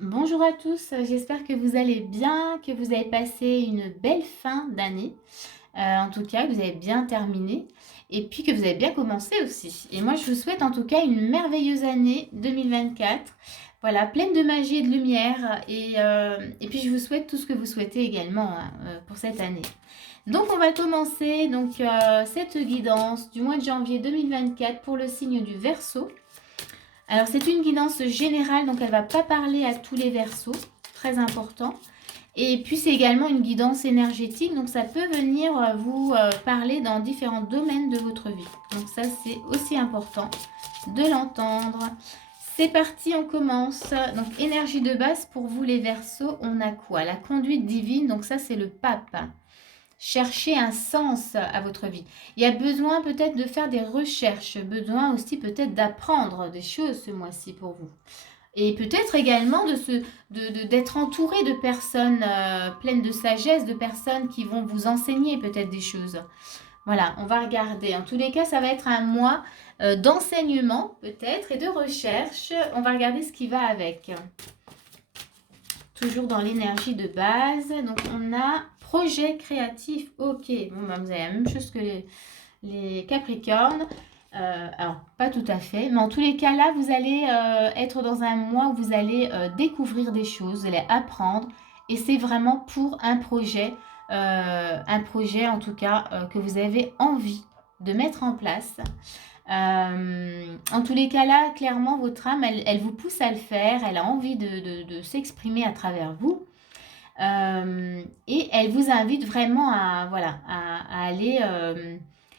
Bonjour à tous, j'espère que vous allez bien, que vous avez passé une belle fin d'année. En tout cas, que vous avez bien terminé et puis que vous avez bien commencé aussi. Et moi, je vous souhaite en tout cas une merveilleuse année 2024. Voilà, pleine de magie et de lumière. Et puis, je vous souhaite tout ce que vous souhaitez également hein, pour cette année. Donc, on va commencer cette guidance du mois de janvier 2024 pour le signe du Verseau. Alors c'est une guidance générale, donc elle ne va pas parler à tous les versos, très important. Et puis c'est également une guidance énergétique, donc ça peut venir vous parler dans différents domaines de votre vie. Donc ça c'est aussi important de l'entendre. C'est parti, on commence. Donc énergie de base pour vous les versos, on a quoi? La conduite divine, donc ça c'est le pape. Cherchez un sens à votre vie. Il y a besoin peut-être de faire des recherches, besoin aussi peut-être d'apprendre des choses ce mois-ci pour vous. Et peut-être également d'être entouré de personnes pleines de sagesse, de personnes qui vont vous enseigner peut-être des choses. Voilà, on va regarder. En tous les cas, ça va être un mois d'enseignement peut-être et de recherche. On va regarder ce qui va avec. Toujours dans l'énergie de base. Donc on a projet créatif. Ok, bon, bah, vous avez la même chose que les Capricornes. Alors, pas tout à fait, mais en tous les cas, là, vous allez être dans un mois où vous allez découvrir des choses, vous allez apprendre, et c'est vraiment pour un projet en tout cas, que vous avez envie de mettre en place. En tous les cas, là, clairement, votre âme, elle vous pousse à le faire, elle a envie de s'exprimer à travers vous. Et elle vous invite vraiment à, voilà, à aller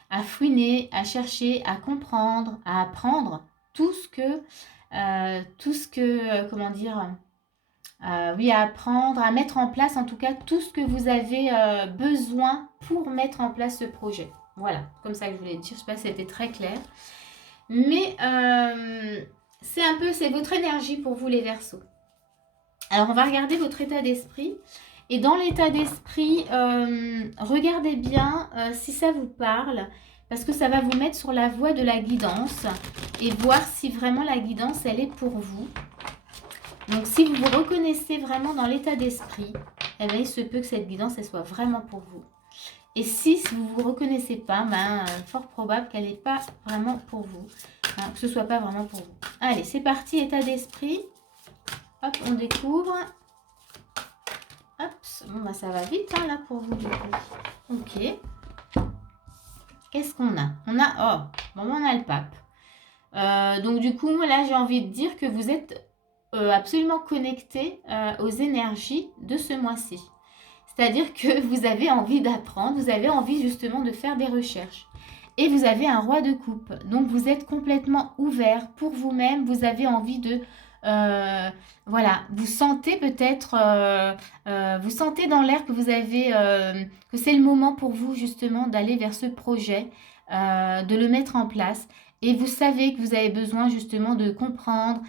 à fouiner, à chercher, à comprendre, à apprendre tout ce que, comment dire, oui, à apprendre, à mettre en place en tout cas tout ce que vous avez besoin pour mettre en place ce projet. Voilà, comme ça que je voulais dire, je ne sais pas si c'était très clair. Mais c'est votre énergie pour vous les Verseaux. Alors on va regarder votre état d'esprit. Et dans l'état d'esprit, regardez bien si ça vous parle, parce que ça va vous mettre sur la voie de la guidance et voir si vraiment la guidance, elle est pour vous. Donc si vous vous reconnaissez vraiment dans l'état d'esprit, eh bien, il se peut que cette guidance, elle soit vraiment pour vous. Et si vous ne vous reconnaissez pas, fort probable qu'elle n'est pas vraiment pour vous, hein, que ce ne soit pas vraiment pour vous. Allez, c'est parti, état d'esprit. Hop, on découvre. Hop, bon bah ça va vite hein, là pour vous du coup. Ok. Qu'est-ce qu'on a? On a le pape. Donc du coup, moi là j'ai envie de dire que vous êtes absolument connecté aux énergies de ce mois-ci. C'est-à-dire que vous avez envie d'apprendre, vous avez envie justement de faire des recherches. Et vous avez un roi de coupe. Donc vous êtes complètement ouvert pour vous-même. Vous avez envie de... voilà, vous sentez peut-être... vous sentez dans l'air que vous avez... que c'est le moment pour vous justement d'aller vers ce projet, de le mettre en place. Et vous savez que vous avez besoin justement de comprendre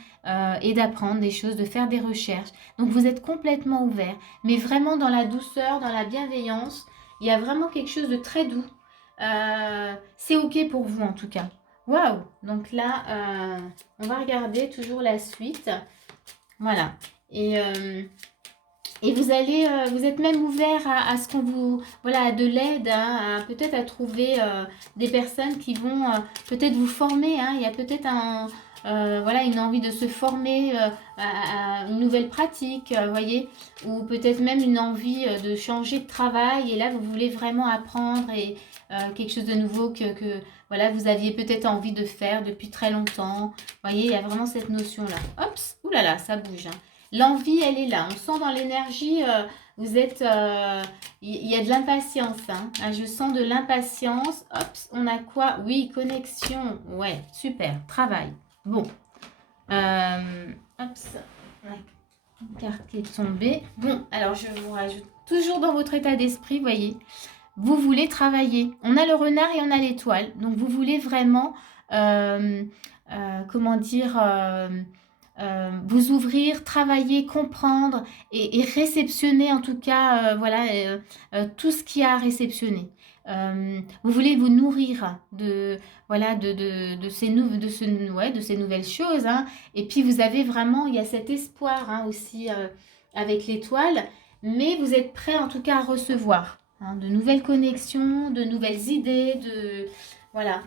et d'apprendre des choses, de faire des recherches. Donc vous êtes complètement ouvert, mais vraiment dans la douceur, dans la bienveillance. Il y a vraiment quelque chose de très doux. C'est ok pour vous en tout cas. Waouh! Donc là, on va regarder toujours la suite. Voilà. Et vous êtes même ouvert à ce qu'on vous, voilà, à de l'aide, hein, peut-être à trouver des personnes qui vont peut-être vous former. Hein. Il y a peut-être voilà, une envie de se former à une nouvelle pratique, voyez, ou peut-être même une envie de changer de travail. Et là, vous voulez vraiment apprendre et quelque chose de nouveau que voilà, vous aviez peut-être envie de faire depuis très longtemps. Voyez, il y a vraiment cette notion-là. Hop, oulala, ça bouge. Hein. L'envie, elle est là. On sent dans l'énergie, vous êtes... Il y a de l'impatience. Hein. Ah, je sens de l'impatience. Hop, on a quoi? Oui, connexion. Ouais, super. Travail. Bon. Hop, ouais. Une carte qui est tombée. Bon, alors je vous rajoute toujours dans votre état d'esprit, voyez. Vous voulez travailler. On a le renard et on a l'étoile. Donc, vous voulez vraiment... comment dire... vous ouvrir, travailler, comprendre et réceptionner en tout cas voilà, tout ce qu'il y a à réceptionner. Vous voulez vous nourrir de, voilà, de ces nouvelles choses, hein. Et puis vous avez vraiment, il y a cet espoir, hein, aussi, avec l'étoile, mais vous êtes prêt en tout cas à recevoir, hein, de nouvelles connexions, de nouvelles idées, voilà.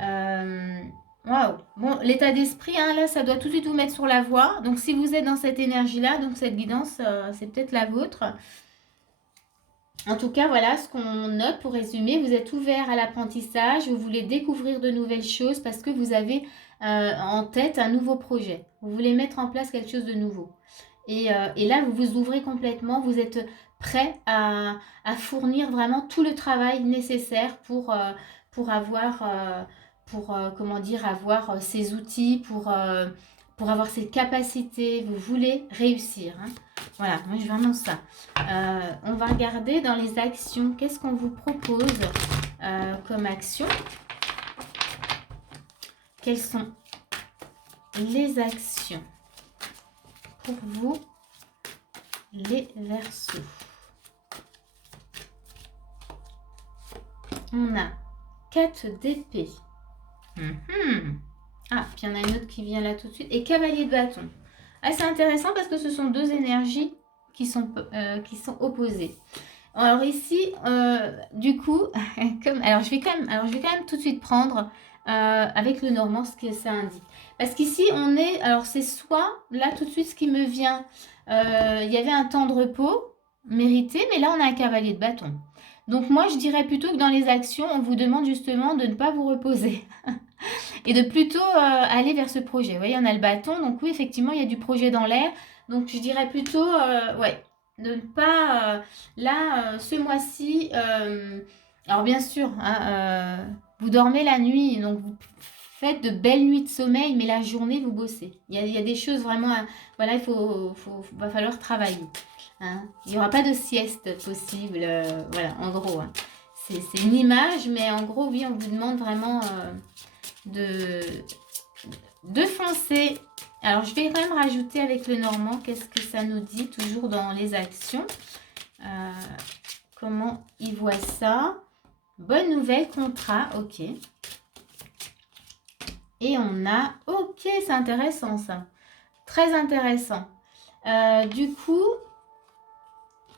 Euh, Waouh! Bon, l'état d'esprit, hein, là, ça doit tout de suite vous mettre sur la voie. Donc, si vous êtes dans cette énergie-là, donc cette guidance, c'est peut-être la vôtre. En tout cas, voilà ce qu'on note pour résumer. Vous êtes ouvert à l'apprentissage, vous voulez découvrir de nouvelles choses parce que vous avez en tête un nouveau projet. Vous voulez mettre en place quelque chose de nouveau. Et là, vous vous ouvrez complètement, vous êtes prêt à fournir vraiment tout le travail nécessaire pour avoir, comment dire, avoir ces outils, pour avoir ces capacités. Vous voulez réussir, hein. Voilà, moi je veux vraiment ça. On va regarder dans les actions, qu'est-ce qu'on vous propose comme action. Quelles sont les actions pour vous, les Verseaux? On a 4 d'épée. Ah, puis il y en a une autre qui vient là tout de suite. Et cavalier de bâton. Ah, c'est intéressant parce que ce sont deux énergies qui sont opposées. Alors ici, du coup, alors je vais quand même tout de suite prendre avec le normand ce que ça indique. Parce qu'ici, on est, alors c'est soit, là tout de suite, ce qui me vient, il y avait un temps de repos mérité, mais là on a un cavalier de bâton. Donc moi, je dirais plutôt que dans les actions, on vous demande justement de ne pas vous reposer. Et de plutôt aller vers ce projet. Vous voyez, on a le bâton, donc oui, effectivement, il y a du projet dans l'air. Donc je dirais plutôt, ouais, de ne pas, là, ce mois-ci, alors bien sûr, hein, vous dormez la nuit, donc vous faites de belles nuits de sommeil, mais la journée, vous bossez. Il y a des choses vraiment, voilà, va falloir travailler. Hein. Il n'y aura pas de sieste possible, voilà, en gros. Hein. C'est une image, mais en gros, oui, on vous demande vraiment de foncer. Alors, je vais quand même rajouter avec le normand, qu'est-ce que ça nous dit, toujours dans les actions. Comment il voit ça. Bonne nouvelle, contrat, ok. Et on a, ok, c'est intéressant ça. Très intéressant. Du coup,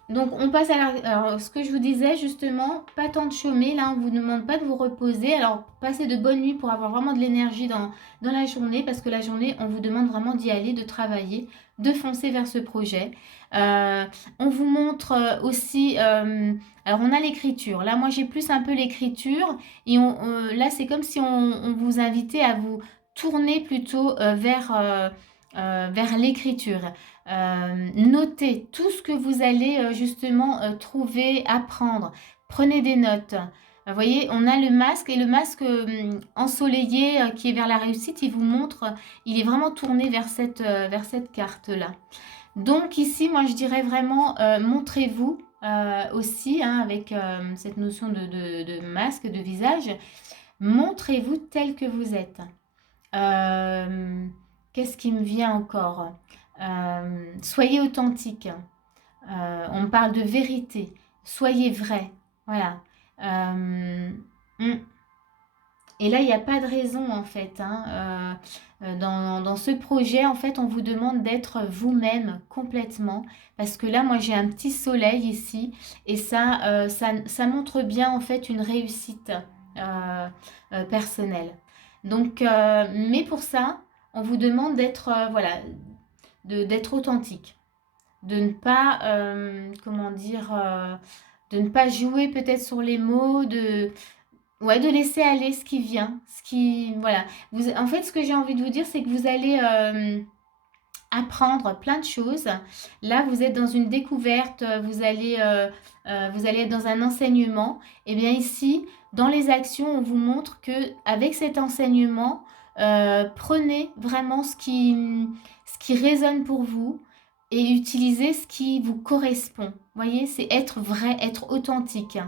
donc on passe à alors, ce que je vous disais justement, pas tant de chômer, là on ne vous demande pas de vous reposer, alors passez de bonnes nuits pour avoir vraiment de l'énergie dans la journée, parce que la journée on vous demande vraiment d'y aller, de travailler, de foncer vers ce projet. On vous montre aussi, alors on a l'écriture, là moi j'ai plus un peu l'écriture, et là c'est comme si on vous invitait à vous tourner plutôt vers l'écriture. Notez tout ce que vous allez justement trouver, apprendre. Prenez des notes. Vous voyez, on a le masque et le masque ensoleillé qui est vers la réussite, il vous montre, il est vraiment tourné vers cette carte-là. Donc ici, moi je dirais vraiment, montrez-vous aussi, hein, avec cette notion de masque, de visage. Montrez-vous tel que vous êtes. Qu'est-ce qui me vient encore? Soyez authentique. On parle de vérité. Soyez vrai. Voilà. Et là, il n'y a pas de raison en fait. Hein. Dans ce projet, en fait, on vous demande d'être vous-même complètement. Parce que là, moi, j'ai un petit soleil ici. Et ça montre bien en fait une réussite personnelle. Donc, mais pour ça, on vous demande d'être voilà, d'être authentique, de ne pas, comment dire, de ne pas jouer peut-être sur les mots, ouais, de laisser aller ce qui vient, voilà. En fait, ce que j'ai envie de vous dire, c'est que vous allez apprendre plein de choses. Là, vous êtes dans une découverte, vous allez être dans un enseignement. Et bien ici, dans les actions, on vous montre que avec cet enseignement, prenez vraiment ce qui résonne pour vous et utilisez ce qui vous correspond. Vous voyez, c'est être vrai, être authentique.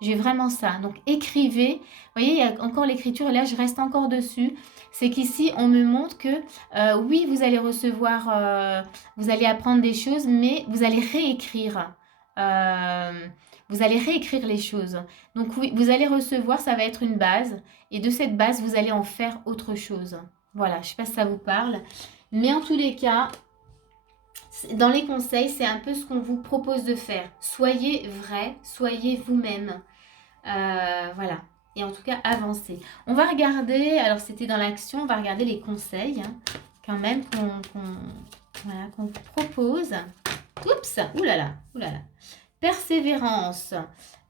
J'ai vraiment ça. Donc écrivez. Vous voyez, il y a encore l'écriture et là, je reste encore dessus. C'est qu'ici, on me montre que oui, vous allez recevoir, vous allez apprendre des choses, mais vous allez réécrire. Vous allez réécrire les choses. Donc oui, vous allez recevoir, ça va être une base. Et de cette base, vous allez en faire autre chose. Voilà, je ne sais pas si ça vous parle. Mais en tous les cas, dans les conseils, c'est un peu ce qu'on vous propose de faire. Soyez vrai, soyez vous-même. Voilà. Et en tout cas, avancez. On va regarder, alors c'était dans l'action, on va regarder les conseils quand même qu'on vous propose. Oups, oulala, oulala. Persévérance.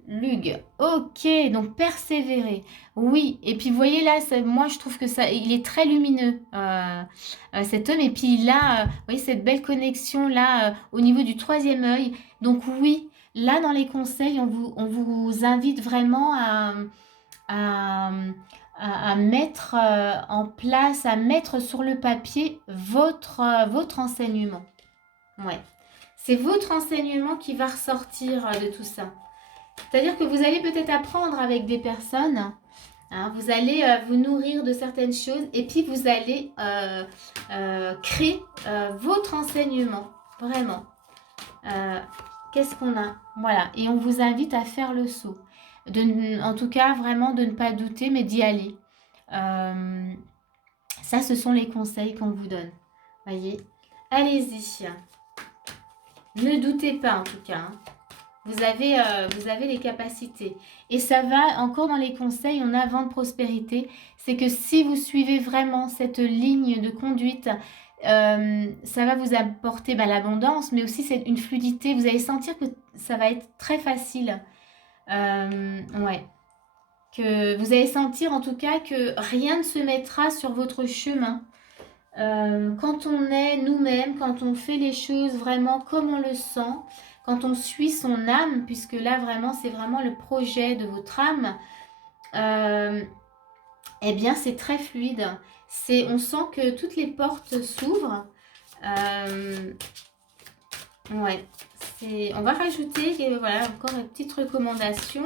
Lug, ok, donc persévérer. Oui, et puis vous voyez là, moi je trouve que ça, il est très lumineux, cet homme. Et puis il a, vous voyez, cette belle connexion là, au niveau du troisième œil. Donc oui, là dans les conseils, on vous invite vraiment à, à mettre en place, à mettre sur le papier votre enseignement. Ouais. C'est votre enseignement qui va ressortir de tout ça. C'est-à-dire que vous allez peut-être apprendre avec des personnes, hein, vous allez vous nourrir de certaines choses et puis vous allez créer votre enseignement, vraiment. Qu'est-ce qu'on a? Voilà, et on vous invite à faire le saut. En tout cas, vraiment de ne pas douter, mais d'y aller. Ça, ce sont les conseils qu'on vous donne. Voyez? Allez-y. Ne doutez pas, en tout cas. Hein. Vous avez les capacités. Et ça va, encore dans les conseils, on a vent de prospérité. C'est que si vous suivez vraiment cette ligne de conduite, ça va vous apporter l'abondance, mais aussi c'est une fluidité. Vous allez sentir que ça va être très facile. Ouais. Que vous allez sentir en tout cas que rien ne se mettra sur votre chemin. Quand on est nous-mêmes, quand on fait les choses vraiment comme on le sent, quand on suit son âme, puisque là vraiment c'est vraiment le projet de votre âme, eh bien c'est très fluide. On sent que toutes les portes s'ouvrent. Ouais, on va rajouter, voilà, encore une petite recommandation,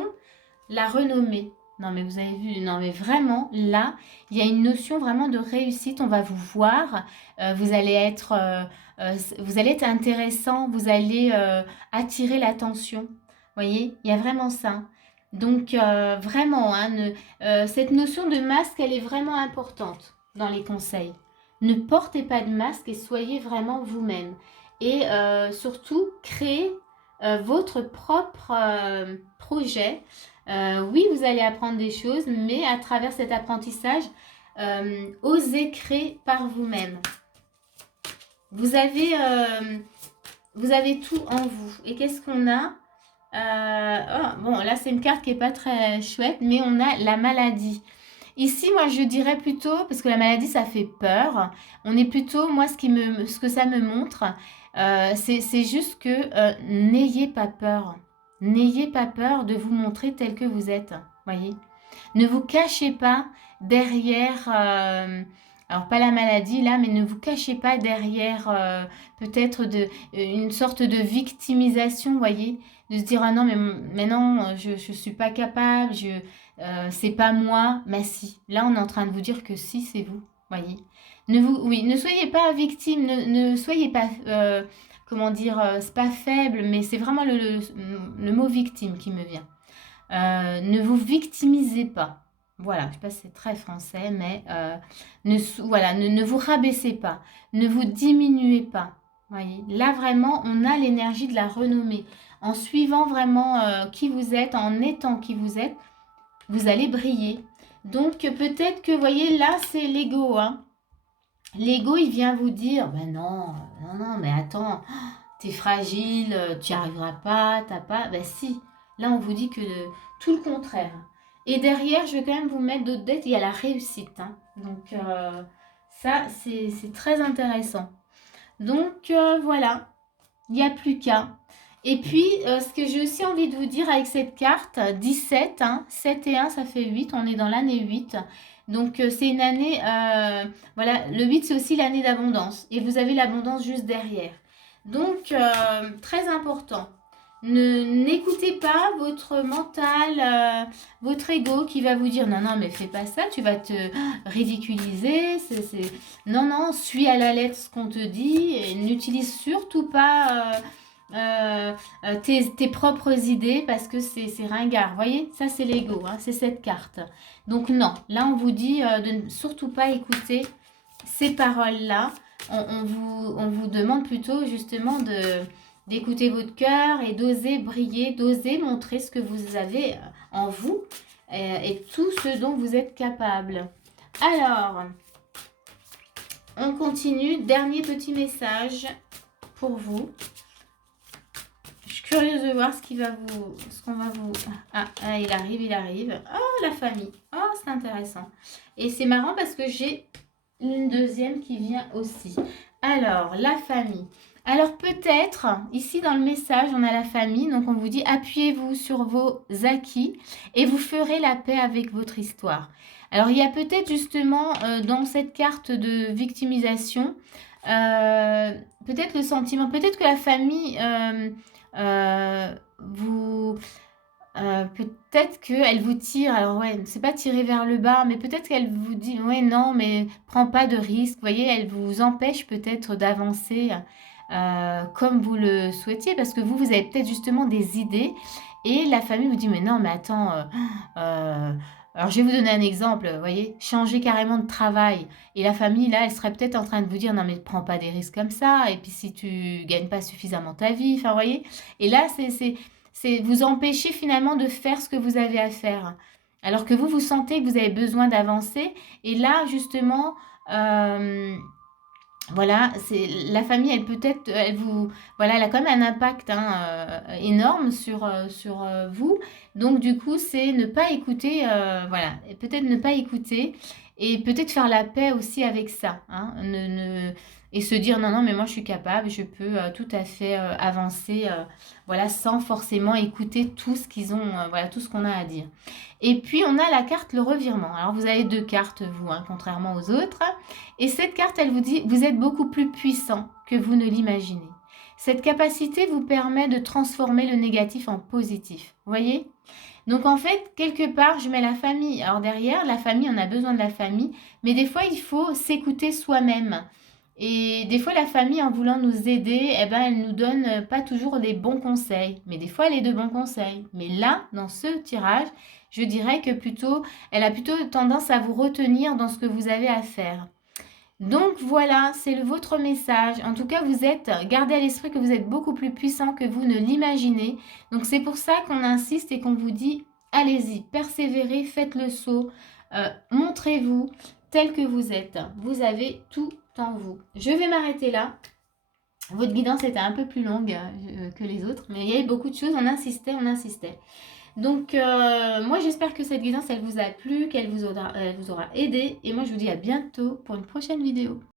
la renommée. Non mais vous avez vu, non mais vraiment, là, il y a une notion vraiment de réussite. On va vous voir, vous allez être intéressant, vous allez attirer l'attention. Vous voyez, il y a vraiment ça. Donc vraiment, hein, cette notion de masque, elle est vraiment importante dans les conseils. Ne portez pas de masque et soyez vraiment vous-même. Et surtout, créez votre propre projet. Oui, vous allez apprendre des choses, mais à travers cet apprentissage, osez créer par vous-même. Vous avez tout en vous. Et qu'est-ce qu'on a? Bon, là, c'est une carte qui n'est pas très chouette, mais on a la maladie. Ici, moi, je dirais plutôt, parce que la maladie, ça fait peur. On est plutôt, moi, ce que ça me montre, c'est juste que n'ayez pas peur. N'ayez pas peur de vous montrer tel que vous êtes. Voyez. Ne vous cachez pas derrière, alors pas la maladie là, mais ne vous cachez pas derrière peut-être une sorte de victimisation, voyez. De se dire, ah non, mais non, je ne suis pas capable, c'est pas moi. Mais si, là, on est en train de vous dire que si, c'est vous, voyez. Ne soyez pas victime, ne soyez pas, comment dire, c'est pas faible, mais c'est vraiment le mot victime qui me vient. Ne vous victimisez pas. Voilà, je ne sais pas si c'est très français, mais ne vous rabaissez pas, ne vous diminuez pas. Voyez, là, vraiment, on a l'énergie de la renommée. En suivant vraiment qui vous êtes, en étant qui vous êtes, vous allez briller. Donc, peut-être que, vous voyez, là, c'est l'ego, hein. L'ego, il vient vous dire, ben non, mais attends, t'es fragile, tu n'y arriveras pas, t'as pas. Ben si, là, on vous dit que tout le contraire. Et derrière, je vais quand même vous mettre d'autres dettes, il y a la réussite. Hein. Donc, ça, c'est très intéressant. Donc, voilà, il n'y a plus qu'à. Et puis, ce que j'ai aussi envie de vous dire avec cette carte, 17, hein, 7 et 1, ça fait 8, on est dans l'année 8. Donc, c'est une année, voilà, le 8, c'est aussi l'année d'abondance. Et vous avez l'abondance juste derrière. Donc, très important. N'écoutez pas votre mental, votre ego qui va vous dire non, mais fais pas ça, tu vas te ridiculiser. Non, suis à la lettre ce qu'on te dit et n'utilise surtout pas tes propres idées parce que c'est ringard. Vous voyez, ça c'est l'ego, hein, c'est cette carte. Donc non, là on vous dit de ne surtout pas écouter ces paroles-là. On vous demande plutôt justement d'écouter votre cœur et d'oser briller, d'oser montrer ce que vous avez en vous et tout ce dont vous êtes capable. Alors, on continue. Dernier petit message pour vous. Je suis curieuse de voir ce qu'on va vous... Ah, il arrive, il arrive. Oh, la famille. Oh, c'est intéressant. Et c'est marrant parce que j'ai une deuxième qui vient aussi. Alors, la famille. Alors peut-être, ici dans le message, on a la famille. Donc on vous dit, appuyez-vous sur vos acquis et vous ferez la paix avec votre histoire. Alors il y a peut-être justement dans cette carte de victimisation, peut-être le sentiment, peut-être que la famille vous... peut-être qu'elle vous tire, alors ouais, c'est pas tirer vers le bas, mais peut-être qu'elle vous dit, ouais, non, mais prends pas de risque. Vous voyez, elle vous empêche peut-être d'avancer comme vous le souhaitiez, parce que vous avez peut-être justement des idées, et la famille vous dit, mais non, mais attends, alors je vais vous donner un exemple, vous voyez, changer carrément de travail, et la famille, là, elle serait peut-être en train de vous dire, non, mais prends pas des risques comme ça, et puis si tu gagnes pas suffisamment ta vie, enfin, vous voyez, et là, c'est vous empêcher finalement de faire ce que vous avez à faire. Alors que vous sentez que vous avez besoin d'avancer. Et là, justement, voilà, c'est la famille, elle peut-être, elle vous, voilà, elle a quand même un impact énorme sur vous. Donc du coup, c'est ne pas écouter, voilà, peut-être ne pas écouter et peut-être faire la paix aussi avec ça, hein, et se dire non, non, mais moi je suis capable, je peux tout à fait avancer, voilà, sans forcément écouter tout ce qu'ils ont, voilà, tout ce qu'on a à dire. Et puis on a la carte le revirement. Alors vous avez deux cartes, vous, hein, contrairement aux autres. Et cette carte, elle vous dit, vous êtes beaucoup plus puissant que vous ne l'imaginez. Cette capacité vous permet de transformer le négatif en positif. Vous voyez? Donc en fait, quelque part, je mets la famille. Alors derrière, la famille, on a besoin de la famille. Mais des fois, il faut s'écouter soi-même. Et des fois, la famille, en voulant nous aider, eh ben, elle nous donne pas toujours des bons conseils. Mais des fois, elle est de bons conseils. Mais là, dans ce tirage, je dirais que plutôt, elle a plutôt tendance à vous retenir dans ce que vous avez à faire. Donc voilà, c'est votre message. En tout cas, gardez à l'esprit que vous êtes beaucoup plus puissant que vous ne l'imaginez. Donc c'est pour ça qu'on insiste et qu'on vous dit, allez-y, persévérez, faites le saut, montrez-vous tel que vous êtes. Vous avez tout en vous. Je vais m'arrêter là. Votre guidance était un peu plus longue que les autres, mais il y avait beaucoup de choses, on insistait, on insistait. Donc, moi, j'espère que cette guidance, elle vous a plu, qu'elle vous aura aidé. Et moi, je vous dis à bientôt pour une prochaine vidéo.